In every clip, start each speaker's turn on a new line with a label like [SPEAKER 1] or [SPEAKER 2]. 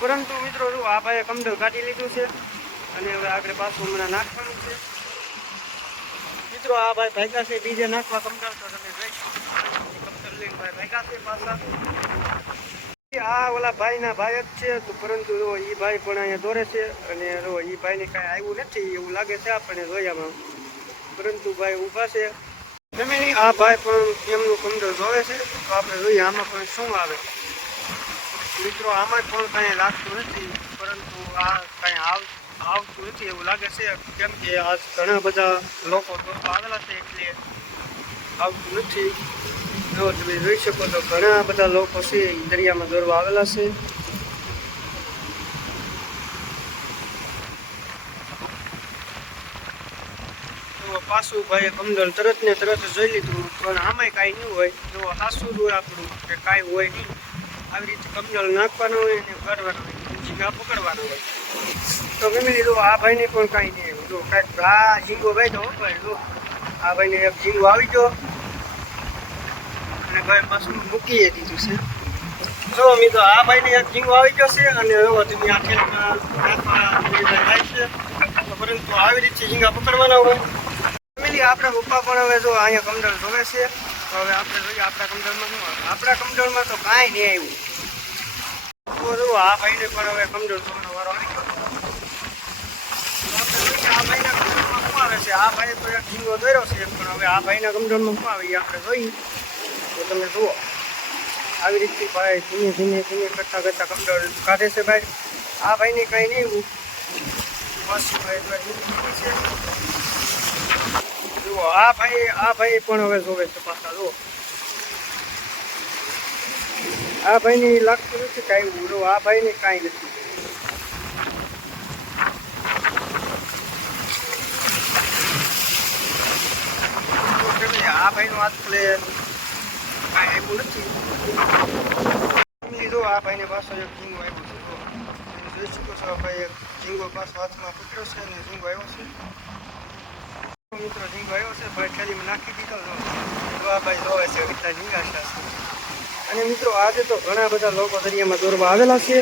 [SPEAKER 1] પરંતુ મિત્રો, જો આ ભાઈએ કમડલ કાઢી લીધું છે અને હવે આગળ પાછું હમણાં નાખવાનું છે. મિત્રો, આ ભાઈ ભાગ્યા છે, બીજે નાખવા કમડલ તો તમે જોઈ શકો. કમડલ લઈને ભાઈ ભાગ્યા છે પાછા. આ ઓલા ભાઈના ભાઈ જ છે, તો પરંતુ જો એ ભાઈ પણ અહીંયા દોરે છે અને જો એ ભાઈને કાંઈ આવ્યું નથી એવું લાગે છે આપણને જોયામાં. પરંતુ ભાઈ ઊભા છે. ફેમિલી આ ભાઈ પણ એમનું કમડલ જોવે છે, તો આપણે જોઈએ આમાં પણ શું આવે. મિત્રો આમાં પણ કાંઈ લાગતું નથી, પરંતુ આ કાંઈ આવ, આવતું નથી એવું લાગે છે, કેમ કે આ ઘણા બધા લોકો આવેલા છે એટલે આવતું નથી. જો તમે જોઈ શકો તો ઘણા બધા લોકો છે દરિયામાં દોરવા આવેલા છે. પાછું ભાઈ કમદલ તરત ને તરત જોઈ લીધું, પણ આમાંય કાંઈ નહીં હોય. જો હોય આપણું, કે કાંઈ હોય નહીં. આવી રીતે કમજલ નાખવાનો હોય અને કરવાનો હોય ઝીંગા પકડવાનો હોય. તો ફેમિલી જો આ ભાઈને પણ કાંઈ નહીં જો કાંઈક આ ઝીંગો ભાઈ તો ભાઈ જો આ ભાઈને એક ઝીંગો આવી ગયો. અને ભાઈ પાછું મૂકીએ દીધું છે. જો મિત્રો, આ ભાઈને એક ઝીંગો આવી ગયો છે અને હવે તમે આ ખેતમાં એ છે. પરંતુ આવી રીતે ઝીંગા પકડવાના હોય. ફેમિલી, આપણા પપ્પા પણ હવે જો અહીંયા કમડલ જોવે છે. તો હવે આપણે જોઈએ આપણા કમડલમાં શું આપણા કમડલમાં તો કાંઈ નહીં આવ્યું. આ ભાઈને પણ હવે કમજોર જોવાનો વારો આવી ગયો. આ ભાઈના કમડલમાં શું આવે છે. આ ભાઈ તો એક ઝીંગો દોર્યો છે, પણ હવે આ ભાઈના કમજોરમાં શું આવે આપણે જોઈએ. તો તમે જુઓ, આવી રીતે ભાઈ ધીમે ધીમે ધીમે કરતા કરતા કમડલ કાઢે છે ભાઈ. આ ભાઈને કાંઈ નહીં બસ, ભાઈ છે. જુઓ, આ ભાઈ આ ભાઈ પણ હવે જોવે છે પાછા, જુઓ. આ ભાઈને લાગતું નથી કાંઈ જો આ ભાઈને કાંઈ નથી. આ ભાઈનું પ્લે કાંઈ આવ્યું નથી. જો, આ ભાઈને પાછો એક ઝીંગો આવ્યો છે જોઈ શકો છો ભાઈ એક ઝીંગો પાછો હાથમાં પકડ્યો છે અને ઝીંગો આવ્યો છે. મિત્રો ઝીંગો આવ્યો છે, ભાઈ થેલીમાં નાખી દીધો જો જો આ ભાઈ જોવે છે કેટલા ઝીંગાશા છે. અને મિત્રો આજે તો ઘણા બધા લોકો દરિયામાં દોરવા આવેલા છે.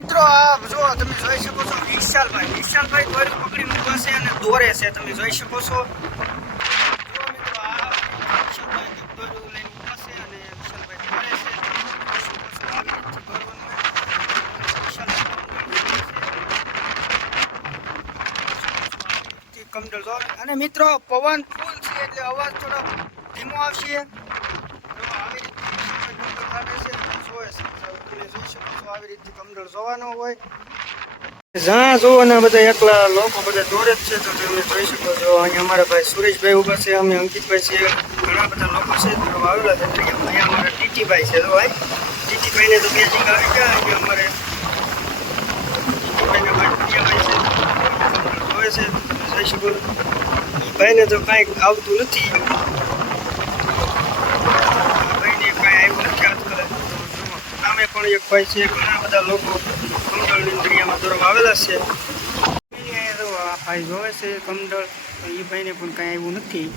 [SPEAKER 1] મિત્રો, આ જો તમે જોઈ શકો છો વિશાલભાઈ. વિશાલભાઈ દોરી પકડી મૂક્યો છે અને દોરે છે. તમે જોઈ શકો છો જો મિત્રો આ વિશાલભાઈ કંઈક દોરવું લઈને ઊભા છે અને વિશાલભાઈ દોરે છે જોઈ શકો છો આવી રીતે દોરવાનું હોય. વિશાલભાઈ દોરે છે. કમડલ. અને મિત્રો, પવન ફૂલ છે એટલે અવાજ થોડો ધીમો આવશે. આવી રીતે કમડલ જોવાનો હોય. જ્યાં જુઓ ને બધા એકલા લોકો બધા દોરે જ છે, તો તમે જોઈ શકો છો. અહીંયા અમારા ભાઈ સુરેશભાઈ ઊભા છે, અમે અંકિતભાઈ છે ઘણા બધા લોકો છે આવેલા છે. અહીંયા અમારા ટીટીભાઈ છે, તો ભાઈ. ટીટીભાઈને તો બે જીંગ આવી ગયા, અહીંયા અમારે ટીટીભાઈને ભાઈ પ્રિયાભાઈ છે જોવે શકો ઈ ભાઈને તો કાંઈક આવતું નથી. ભાઈને કાંઈ આવ્યું નથી આજકાલ પણ એક ભાઈ છે, ઘણા બધા લોકો કમડળની દરિયામાં દોરવા આવેલા છે. કમડળ એ ભાઈને પણ કાંઈ આવ્યું નથી.